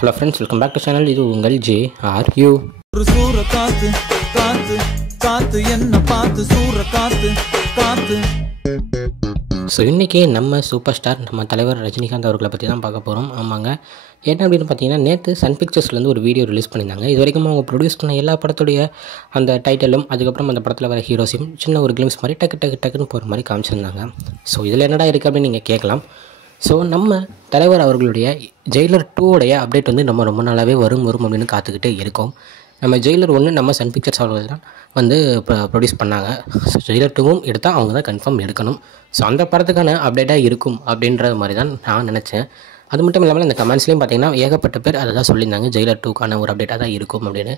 Hello friends, welcome back to channel. இது உங்கள் JRU. ஒரு சூற காத்து காத்து காத்து என்ன பார்த்து சூற காத்து காத்து. ஸோ இன்றைக்கி நம்ம சூப்பர் ஸ்டார் நம்ம தலைவர் ரஜினிகாந்த் அவர்களை பற்றி தான் பார்க்க போகிறோம். ஆமாங்க, என்ன அப்படின்னு பார்த்தீங்கன்னா, நேற்று சன் பிக்சர்ஸ்லேருந்து ஒரு வீடியோ ரிலீஸ் பண்ணியிருந்தாங்க. இது வரைக்கும் அவங்க ப்ரொடியூஸ் பண்ண எல்லா படத்துடைய அந்த டைட்டிலும் அதுக்கப்புறம் அந்த படத்தில் வர ஹீரோஸையும் சின்ன ஒரு கிளிம்ஸ் மாதிரி டக்குன்னு போகிற மாதிரி காமிச்சிருந்தாங்க. ஸோ இதில் என்னடா இருக்குது அப்படின்னு நீங்கள் கேட்கலாம். ஸோ நம்ம தலைவர் அவர்களுடைய ஜெயிலர் 2 அப்டேட் வந்து நம்ம ரொம்ப நாளாகவே வரும் அப்படின்னு காத்துக்கிட்டே இருக்கோம். நம்ம ஜெயிலர் 1 நம்ம சன் பிக்சர்ஸ் அவர்கள் தான் வந்து ப்ரொடியூஸ் பண்ணாங்க. ஸோ ஜெயிலர் 2வும் எடுத்தால் அவங்க தான் கன்ஃபார்ம் எடுக்கணும். ஸோ அந்த படத்துக்கான அப்டேட்டாக இருக்கும் அப்படின்ற மாதிரி தான் நான் நினச்சேன். அது மட்டும் இல்லாமல் இந்த கமெண்ட்ஸ்லேயும் பார்த்தீங்கன்னா ஏகப்பட்ட பேர் அதை தான் சொல்லியிருந்தாங்க, ஜெயிலர் 2க்கான ஒரு அப்டேட்டாக தான் இருக்கும் அப்படின்னு.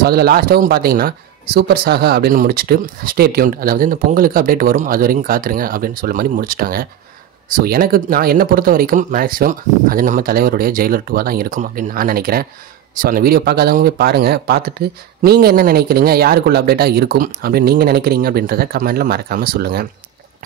ஸோ அதில் லாஸ்ட்டாகவும் பார்த்தீங்கன்னா சூப்பர் சாகா அப்படின்னு முடிச்சுட்டு ஸ்டே டியூன்ட், அதாவது இந்த பொங்கலுக்கு அப்டேட் வரும் அது வரைக்கும் காத்துருங்க அப்படின்னு சொல்ல மாதிரி முடிச்சிட்டாங்க. ஸோ நான் என்னை பொறுத்த வரைக்கும் மேக்ஸிமம் அது நம்ம தலைவருடைய ஜெயிலர் 2 தான் இருக்கும் அப்படின்னு நான் நினைக்கிறேன். ஸோ அந்த வீடியோ பார்க்காதவங்க போய் பாருங்கள். பார்த்துட்டு நீங்கள் என்ன நினைக்கிறீங்க, யாருக்குள்ள அப்டேட்டாக இருக்கும் அப்படின்னு நீங்கள் நினைக்கிறீங்க அப்படின்றத கமெண்ட்டில் மறக்காமல் சொல்லுங்கள்.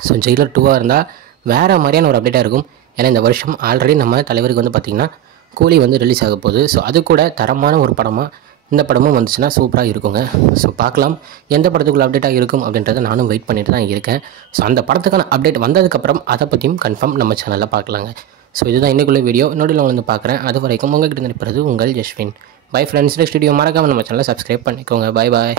ஸோ ஜெயிலர் 2 இருந்தால் வேறு மாதிரியான ஒரு அப்டேட்டாக இருக்கும். ஏன்னா இந்த வருஷம் ஆல்ரெடி நம்ம தலைவருக்கு வந்து பார்த்திங்கன்னா கூலி வந்து ரிலீஸ் ஆக போகுது. ஸோ அது கூட தரமான ஒரு படமாக இந்த படமும் வந்துச்சுன்னா சூப்பராக இருக்குங்க. ஸோ பார்க்கலாம் எந்த படத்துக்குள்ள அப்டேட்டாக இருக்கும் அப்படின்றத நானும் வெயிட் பண்ணிட்டு தான் இருக்கேன். ஸோ அந்த படத்துக்கான அப்டேட் வந்ததுக்கப்புறம் அதை பற்றியும் கன்ஃபார்ம் நம்ம சேனலில் பார்க்கலாங்க. ஸோ இதுதான் இன்றைக்குள்ள வீடியோ. இன்னொரு வந்து பார்க்குறேன். அது வரைக்கும் உங்கள்கிட்ட நினைப்பது உங்கள் Jaswin. Bye friends. Next video மறக்காமல் நம்ம சேனலை சப்ஸ்கிரைப் பண்ணிக்கோங்க. பாய்.